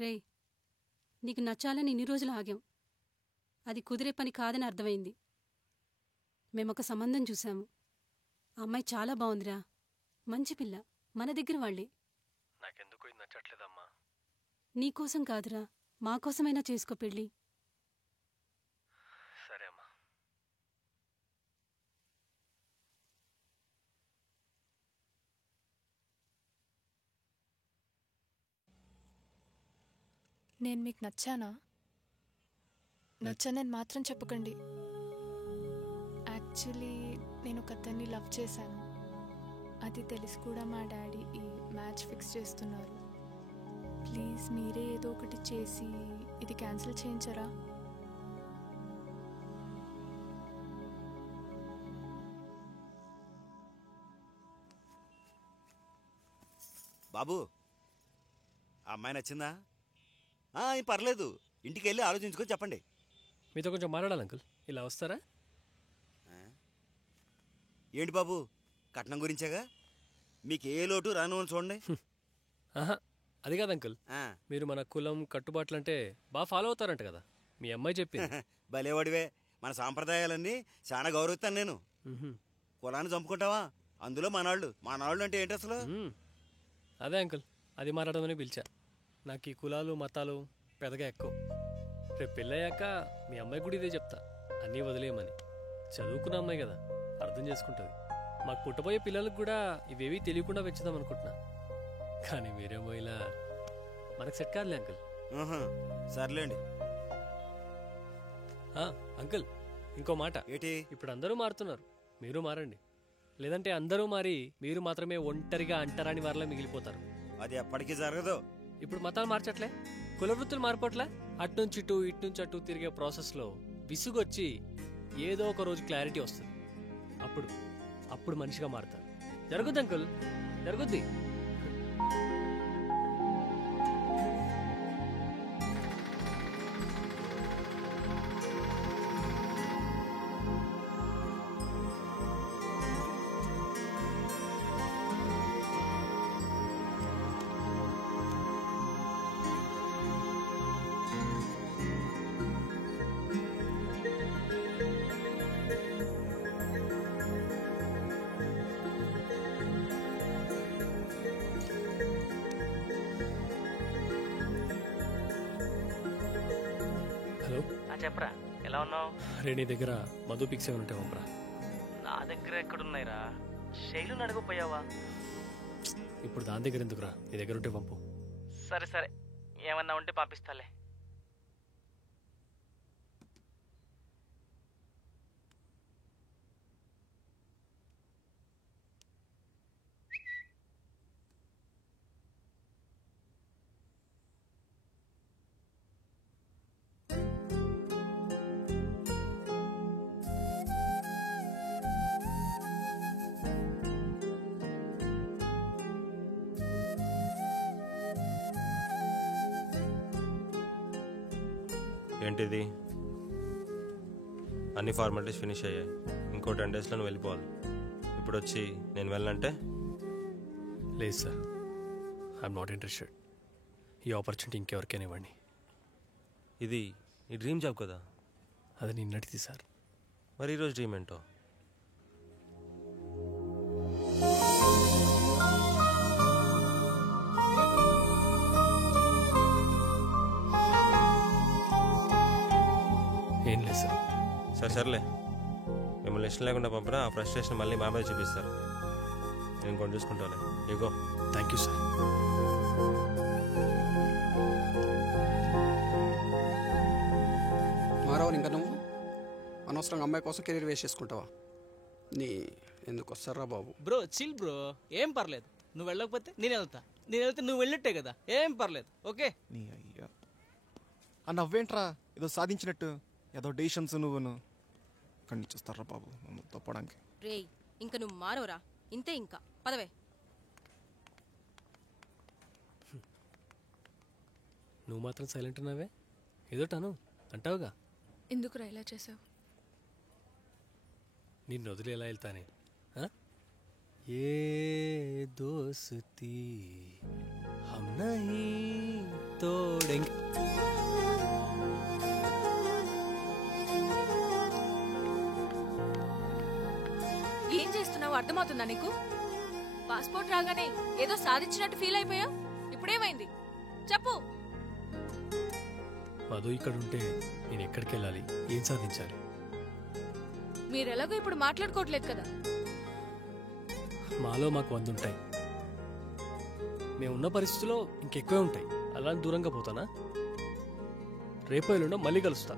రేయ్, నీకు నచ్చాలని ఇన్ని రోజులు ఆగాం. అది కుదిరే పని కాదని అర్థమైంది. మేమొక సంబంధం చూశాము. ఆ అమ్మాయి చాలా బాగుందిరా. మంచి పిల్ల, మన దగ్గర వాళ్ళే. నాకెందుకు ఇది నచ్చట్లేదమ్మా. నీకోసం కాదురా, మాకోసమైనా చేసుకో పెళ్ళి. సరే అమ్మా. నేను మీకు నచ్చానా? నచ్చని మాత్రం చెప్పకండి. యాక్చువల్లీ నేను ఒక అతన్ని లవ్ చేశాను. అది తెలిసి కూడా మా డాడీ ఈ మ్యాచ్ ఫిక్స్ చేస్తున్నారు. ప్లీజ్ మీరే ఏదో ఒకటి చేసి ఇది క్యాన్సిల్ చేయించరా? బాబు, ఆ అమ్మాయి నచ్చిందా? ఏం పర్లేదు, ఇంటికి వెళ్ళి ఆలోచించుకొని చెప్పండి. మీతో కొంచెం మాట్లాడాలి అంకుల్. ఇలా వస్తారా? ఏంటి బాబు, కట్నం గురించేగా? మీకు ఏ లోటు రాను అని చూడండి. ఆహా, అది కాదు అంకుల్. మీరు మన కులం కట్టుబాట్లు అంటే బాగా ఫాలో అవుతారంట కదా, మీ అమ్మాయి చెప్పింది. భలేవాడివే, మన సాంప్రదాయాలన్నీ చాలా గౌరవిస్తాను నేను. కులాన్ని చంపుకుంటావా? అందులో మనవాళ్ళు అంటే ఏంటి అసలు? అదే అంకుల్, అది మాట్లాడమని పిలిచా. నాకు ఈ కులాలు మతాలు పెద్దగా ఎక్కువ. రేపు పెళ్ళయ్యాక మీ అమ్మాయి కూడా ఇదే చెప్తా, అన్నీ వదిలేయమని. చదువుకున్న అమ్మాయి కదా, అర్థం చేసుకుంటుంది. మాకు పుట్టబోయే పిల్లలకు కూడా ఇవేవీ తెలియకుండా పెంచుదాం అనుకుంటున్నా. కానీ మీరేమో ఇలా మనకు సెట్ కాదులే అంకుల్. సర్లేండి. అంకుల్, ఇంకో మాట. ఏంటి? ఇప్పుడు అందరూ మారుతున్నారు, మీరు మారండి. లేదంటే అందరూ మారి మీరు మాత్రమే ఒంటరిగా అంటరాని వారిలా మిగిలిపోతారు. అది ఎప్పటికీ జరగదు. ఇప్పుడు మతాలు మార్చట్లే, కుల వృత్తులు మారిపోట్లే. అట్నుంచి ఇటు ఇట్నుంచి అటు తిరిగే ప్రాసెస్లో విసుగొచ్చి ఏదో ఒక రోజు క్లారిటీ వస్తుంది. అప్పుడు మనిషిగా మారుతారు. జరుగుద్ది అంకుల్, జరుగుద్ది. చెప్పరా, ఎలా ఉన్నావు? రే, నీ దగ్గర మధు పిక్స్ ఏమైనా ఉంటే పంపరా. నా దగ్గర ఎక్కడున్నాయిరా? శైలు అడగపోయావా? ఇప్పుడు దాని దగ్గర ఎందుకురా, నీ దగ్గర ఉంటే పంపు. సరే సరే, ఏమన్నా ఉంటే పంపిస్తాలే. ఏంటిది? అన్ని ఫార్మాలిటీస్ ఫినిష్ అయ్యాయి. ఇంకో 10 డేస్లో నువ్వు వెళ్ళిపోవాలి. ఇప్పుడు వచ్చి నేను వెళ్ళనంటే? లేదు సార్, ఐఎమ్ నాట్ ఇంట్రెస్టెడ్. ఈ ఆపర్చునిటీ ఇంకెవరికైనా ఇవ్వండి. ఇది నీ డ్రీమ్ జాబ్ కదా? అది నిన్నటిది సార్. మరి ఈరోజు డ్రీమ్ ఏంటో? ఏం లేదు సార్. సర్లే, మిమ్మల్ని ఇష్టం లేకుండా పంపినా ఆ ఫ్రస్ట్రేషన్ మళ్ళీ మా మీద చూపిస్తారు. నేను కొన్ని చూసుకుంటాలే. ఇగో. Thank you sir. మారవని ఇంకా నువ్వు అనవసరంగా అమ్మాయి కోసం కెరీర్ వేస్ట్ చేసుకుంటావా? ఎందుకు వస్తారా బాబు? బ్రో చిల్ బ్రో, ఏం పర్లేదు. నువ్వు వెళ్ళకపోతే నేను వెళ్తే నువ్వు వెళ్ళినట్టే కదా, ఏం పర్లేదు. ఓకే. నీ అయ్యా ఆ నవ్వేంట్రా, ఏదో సాధించినట్టు, ఏదో డెసిషన్స్ నువ్వును. అక్కడి నుంచి వస్తారా బాబు మమ్మల్ని తప్పడానికి? రే, ఇంక నువ్వు మారవరా, ఇంతే. ఇంకా పదవే. నువ్వు మాత్రం సైలెంట్ ఉన్నావే, ఏదోటాను అంటావుగా. ఎందుకురా ఇలా చేసావు? నిన్ను వదిలి ఎలా వెళ్తానే? ఏ దోస్తి హమ్ నహీ తోడే అర్థమవుతుందా నీకు? పాస్పోర్ట్ రాగానే ఏదో సాధించినట్టు ఫీల్ అయిపోయా. ఇప్పుడేమైంది చెప్పు. మధు ఇక్కడ ఉంటే నేను ఎక్కడికి వెళ్ళాలి, ఏం సాధించాలి? మీరెలాగో ఇప్పుడు మాట్లాడుకోవట్లేదు కదా. మాలో మాకు 100 ఉంటాయి. మేమున్న పరిస్థితిలో ఇంకెక్కువే ఉంటాయి. అలా దూరంగా పోతానా? రేపు ఎల్లుండో మళ్ళీ కలుస్తా.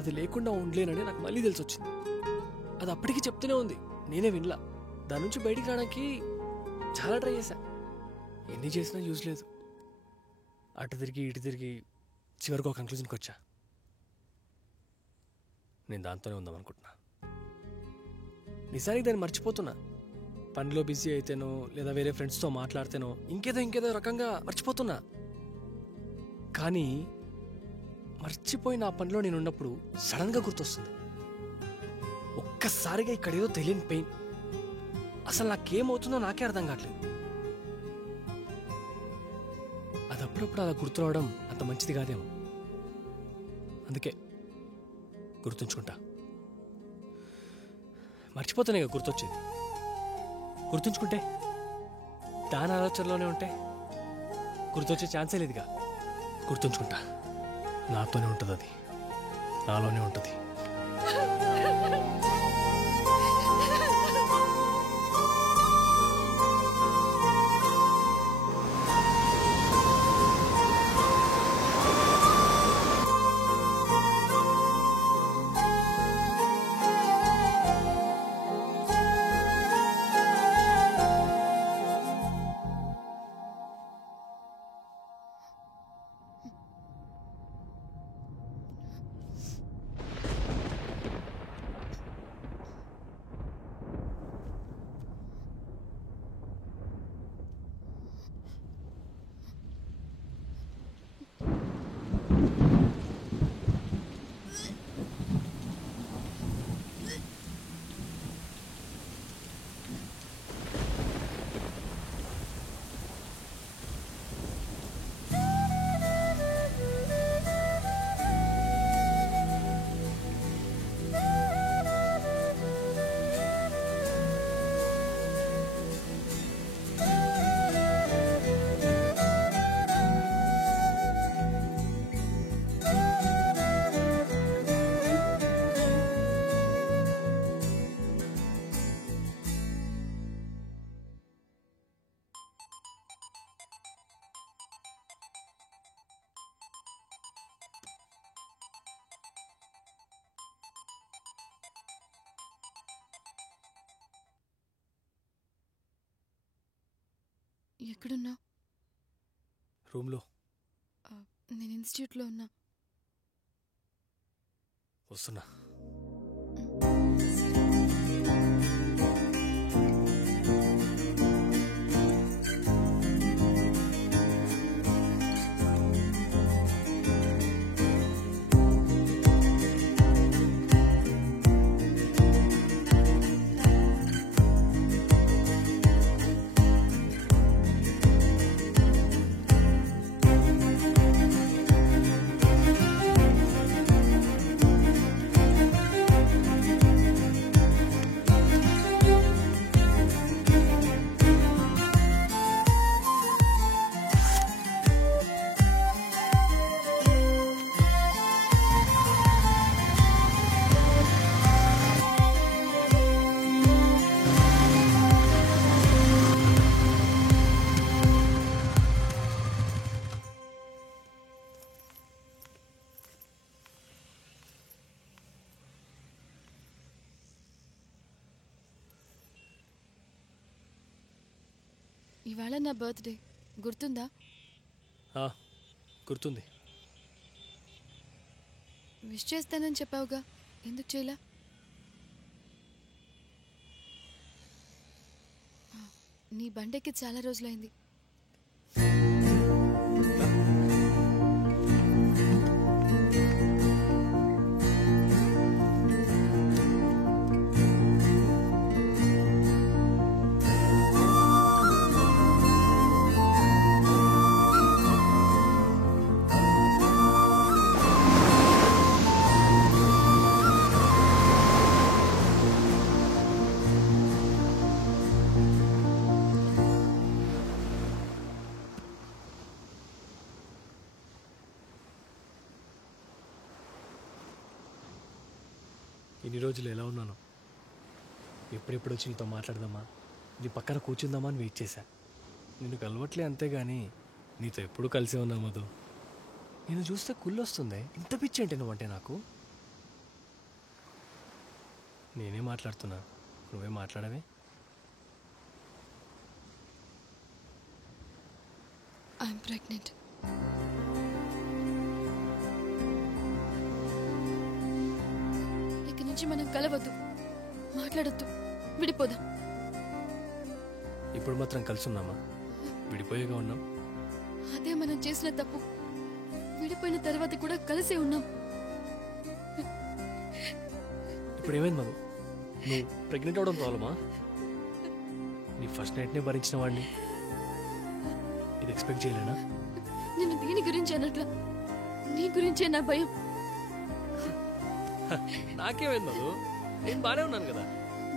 అది లేకుండా ఉండలేనని నాకు మళ్ళీ తెలిసి వచ్చింది. అది అప్పటికి చెప్తూనే ఉంది, నేనే వినలా. దాని నుంచి బయటికి రావడానికి చాలా ట్రై చేశా. ఎన్ని చేసినా యూజ్ లేదు. అటు తిరిగి ఇటు తిరిగి చివరికి ఒక కంక్లూజన్కి వచ్చా. నేను దాంతోనే ఉందాం అనుకుంటున్నా. నిజానికి దాన్ని మర్చిపోతున్నా. పనిలో బిజీ అయితేనో లేదా వేరే ఫ్రెండ్స్తో మాట్లాడితేనో ఇంకేదో రకంగా మర్చిపోతున్నా. కానీ మర్చిపోయిన ఆ పనిలో నేను ఉన్నప్పుడు సడన్గా గుర్తొస్తుంది. ఒక్కసారిగా ఇక్కడ ఏదో తెలియని పెయిన్. అసలు నాకేమవుతుందో నాకే అర్థం కావట్లేదు. అది అప్పుడప్పుడు అలా గుర్తురావడం అంత మంచిది కాదేమో. అందుకే గుర్తుంచుకుంటా. మర్చిపోతానే గుర్తొచ్చేది. గుర్తుంచుకుంటే దాని ఆలోచనలోనే ఉంటే గుర్తొచ్చే ఛాన్సే లేదుగా. గుర్తుంచుకుంటా. నాతోనే ఉంటుంది, అది నాలోనే ఉంటుంది. ఎక్కడున్నా? రూమ్లో. నేను ఇన్స్టిట్యూట్లో ఉన్నా. వస్తున్నా. ఇవాళ నా బర్త్డే, గుర్తుందా? గుర్తుంది. విష్ చేస్తానని చెప్పావుగా, ఎందుకు చేయలా? నీ బండెక్కి చాలా రోజులైంది. ఇన్ని రోజులు ఎలా ఉన్నాను, ఎప్పుడెప్పుడు వచ్చి నీతో మాట్లాడదామా, నీ పక్కన కూర్చుందామా అని వెయిట్ చేశా. నిన్ను కలవట్లే అంతేగాని నీతో ఎప్పుడు కలిసే ఉన్నా మధు. నేను చూస్తే కుళ్ళొస్తుంది. ఇంత పిచ్చి అంటే నువ్వంటే నాకు. నేనే మాట్లాడుతున్నా, నువ్వే మాట్లాడవే. I'm pregnant. ఇక నుంచి మనం కలవద్దు, మాట్లాడొద్దు, విడిపోదాం. ఇప్పుడు మాత్రం కలిసి ఉన్నామా? విడిపోయేగా ఉన్నాం. అదే మనం చేసిన తప్పు. విడిపోయిన తర్వాత కూడా కలిసే ఉన్నాం. ఇప్పుడు ఏమైంది మధు? నువ్వు ప్రెగ్నెంట్ అవడం ప్రాబ్లమా? నీ ఫస్ట్ నైట్నే భరించిన వాడిని ఇది ఎక్స్పెక్ట్ చేయలేనా? నేను దీని గురించి అనట్లా, నీ గురించే నా భయం. నాకేమైంది మధు? నేను బాగానే ఉన్నాను కదా.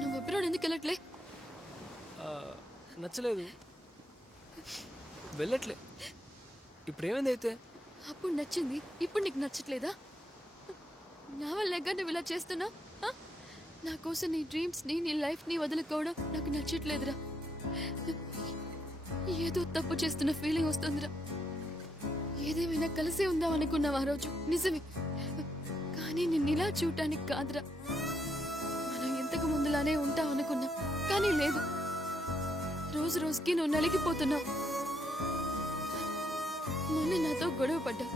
నువ్వు అబ్రాడ్ ఎందుకు వెళ్ళట్లే? నచ్చలేదు, వెళ్ళట్లే. ఇప్పుడు ఏమైంది అయితే? అప్పుడు నచ్చింది, ఇప్పుడు నీకు నచ్చట్లేదా? నా వల్లేగా నువ్వు ఇలా చేస్తున్నా? నా కోసం నీ డ్రీమ్స్ ని, నీ లైఫ్ ని వదులుకోవడం నాకు నచ్చట్లేదురా. ఏదో తప్పు చేస్తున్న ఫీలింగ్ వస్తుందిరా. ఏదేమైనా కలిసే ఉందాం అనుకున్నావు ఆ రోజు, నిజమే. కానీ నిన్ను ఇలా చూడటానికి కాదురా. మనం ఇంతకు ముందులానే ఉంటాం అనుకున్నా, కానీ లేదు. రోజు రోజుకి నువ్వు నలిగిపోతున్నావు. మొన్న నాతో గొడవ పడ్డా,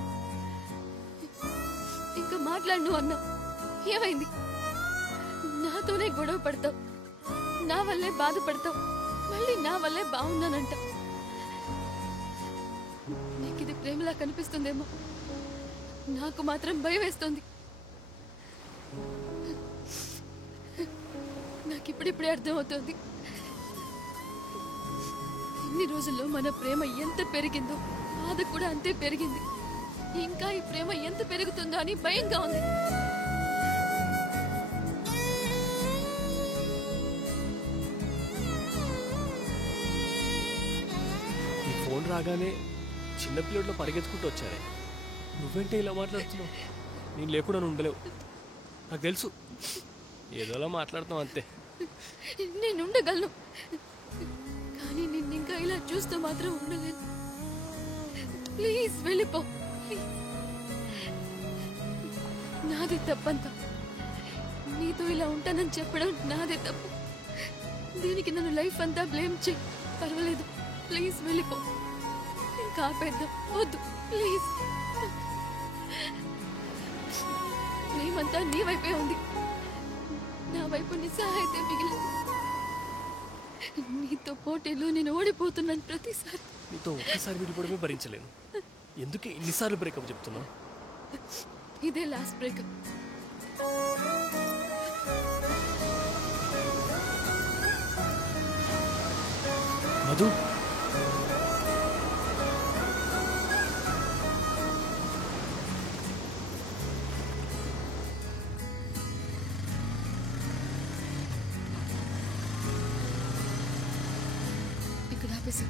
ఇంకా మాట్లాడు అన్నా. ఏమైంది? నాతోనే గొడవ పడతావు, నా వల్లే బాధపడతావు, మళ్ళీ నా వల్లే బాగున్నానంట. నీకు ఇది ప్రేమలా కనిపిస్తుందేమో, నాకు మాత్రం భయం వేస్తుంది. నాకు ఇప్పుడిప్పుడే అర్థమవుతుంది, ఇన్ని రోజుల్లో మన ప్రేమ ఎంత పెరిగిందో బాధ కూడా అంతే పెరిగింది. ఇంకా ఈ ప్రేమ ఎంత పెరుగుతుందో అని భయంగా ఉంది. ఈ ఫోన్ రాగానే చిన్నపిల్లల్లో పరిగెత్తుకుంటూ వచ్చారే. నువ్వేంటే ఇలా మాట్లాడుతున్నావు? నేను లేకుండా నువ్వు ఉండలేవు, నాకు తెలుసు. ఏదోలా మాట్లాడుతావు అంతే. నేను ఉండగలను, కానీ నిన్ను ఇంకా ఇలా చూస్తూ మాత్రం ఉండలేను. ప్లీజ్ వెళ్ళిపో. నాది తప్పంతా. నీతో ఇలా ఉంటానని చెప్పడం నాదే తప్పు. దీనికి నన్ను లైఫ్ అంతా బ్లేమ్ చేయి, పర్వాలేదు. ప్లీజ్ వెళ్ళిపో. ఇంకా ఆపేద్దాం, వద్దు ప్లీజ్. ప్రేమంతా నీ వైపే ఉంది, నా వైపు నిస్సహాయతే మిగిలింది. నీతో పోటీలో నేను ఓడిపోతున్నాను ప్రతిసారి. నీతో ఒక్కసారి విడిపోవడమే భరించలేను. ఎందుకు ఇన్నిసార్లు బ్రేకప్ చెప్తున్నావు? ఇదే లాస్ట్ బ్రేకప్. మధు, ఇక్కడ ఆపేసి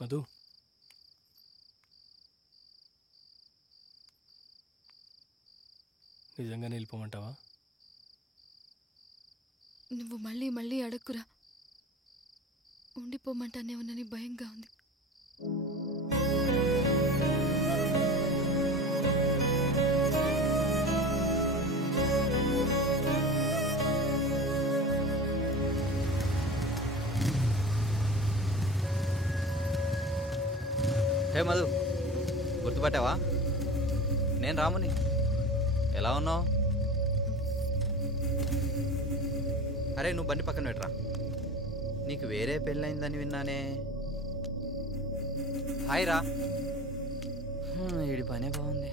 మధు, నిజంగానే వెళ్ళిపోమంటావా? నువ్వు మళ్ళీ మళ్ళీ అడక్కురా. ఉండిపోమంటానేమోనని భయంగా ఉంది. హే మధు, గుర్తుపట్టావా? నేను రాముని. ఎలా ఉన్నావు? అరే నువ్వు బండి పక్కన పెట్టరా. నీకు వేరే పెళ్ళయిందని విన్నానే. హాయ్ రా. ఈడి పనే బాగుంది.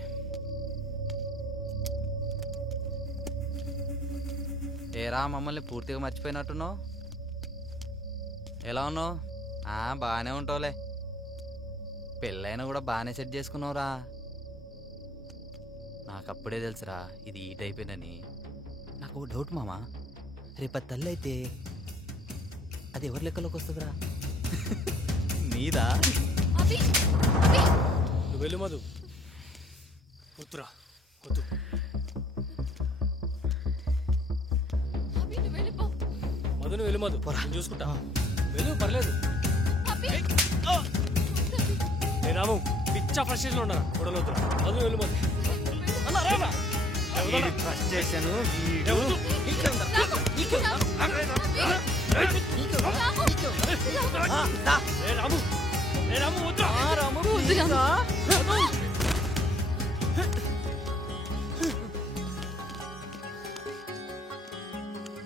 ఏరా మమ్మల్ని పూర్తిగా మర్చిపోయినట్టున్నావు. ఎలా ఉన్నావు? బాగానే ఉంటావులే. పెళ్ళైనా కూడా బాగానే సెట్ చేసుకున్నావురా. నాకు అప్పుడే తెలుసురా ఇది ఈ టైపేనని. నాకు డౌట్ మామా, రేపు తల్లి అయితే అది ఎవరి లెక్కలోకి వస్తుందిరా? నీదా? నువ్వు వెళ్ళు మధు. వద్దురా, వద్దు. మధు నువ్వు వెళ్ళు మధు, నేను చూసుకుంటా. వెళ్ళు, పర్లేదు. ఏ రాము, పిచ్చా ఫ్రస్ట్రేషన్ లో ఉన్నారా? గొడవలు వద్దురా. మధు వెళ్ళు మధు. ఫ్రస్ట్రేషన్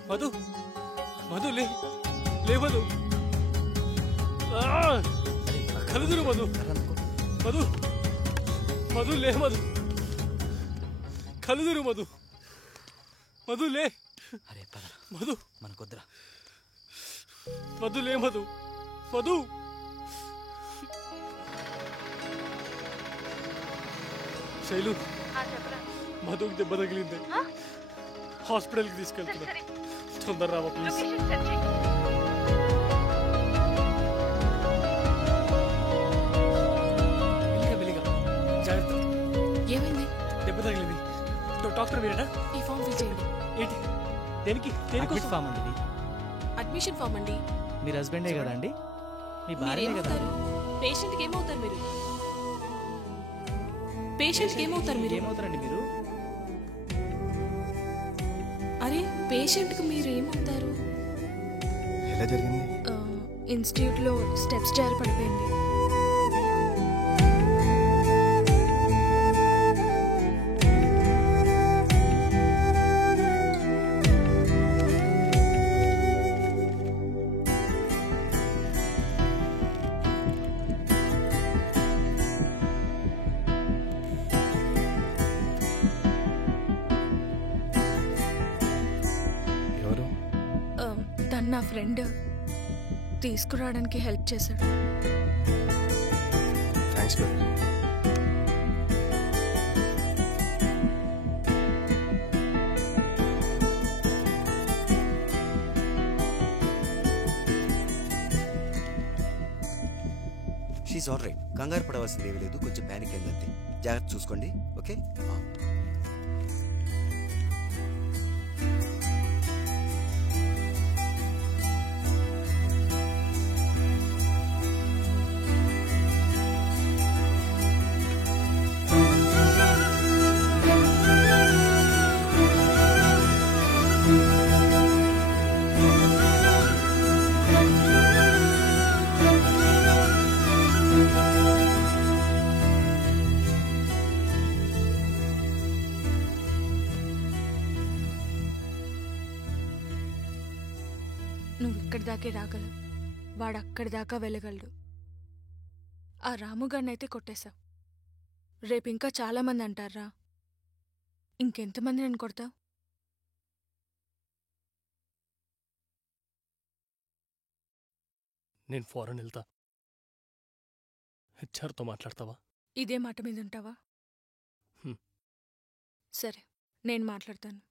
మధు, మధు లే, లే మధు. కలుదురు మధు, మధు, మధు లే మధు, కలుదురు మధు, మధు లే. అరే పదరా మధు, మనకొద్దురా. మధు లే మధు, మధు. శైలు, మధుకి దెబ్బ తగిలింది, హాస్పిటల్కి తీసుకెళ్తున్నా. తొందర రావా ప్లీజ్. మెల్లిగా జాగ్రత్త. ఏమైంది? దెబ్బ తగిలింది. డాక్టర్ మీరేనా? ఈ ఫామ్ ఫిల్ చేయండి. ఏంటి? దేనికి? దేనికి ఫామ్ అండి ఇది. అడ్మిషన్ ఫామ్ అండి. మీరు హస్బెండే కదా అండి? మీ భార్యనే కదా? పేషెంట్కి ఏమవుతారు మీరు? పేషెంట్కి ఏమవుతారు మీరు? ఏమవుతారండి మీరు? అరే పేషెంట్కి మీరు ఏమవుతారు? ఎలా జరిగింది? ఇన్స్టిట్యూట్లో స్టెప్స్ జారి పడిపోయింది. ఎవరు? తను నా ఫ్రెండ్, తీసుకురావడానికి హెల్ప్ చేశాడు. Thanks baby. She's all right. కంగారు పడవలసింది ఏమీ లేదు, కొంచెం ప్యానిక్ అయిందంతే. జాగ్రత్త చూసుకోండి, ఓకే? నువ్వు ఇక్కడి దాకే రాగలవు, వాడు అక్కడి దాకా వెళ్ళగలడు. ఆ రాముగారిని అయితే కొట్టేశావు. రేపు ఇంకా చాలామంది అంటారా? ఇంకెంతమంది నేను కొడతావు? నేను ఫారెన్ వెళ్తా. హెచ్ఆర్తో మాట్లాడతావా? ఇదే మాట మీద ఉంటావా? సరే, నేను మాట్లాడతాను.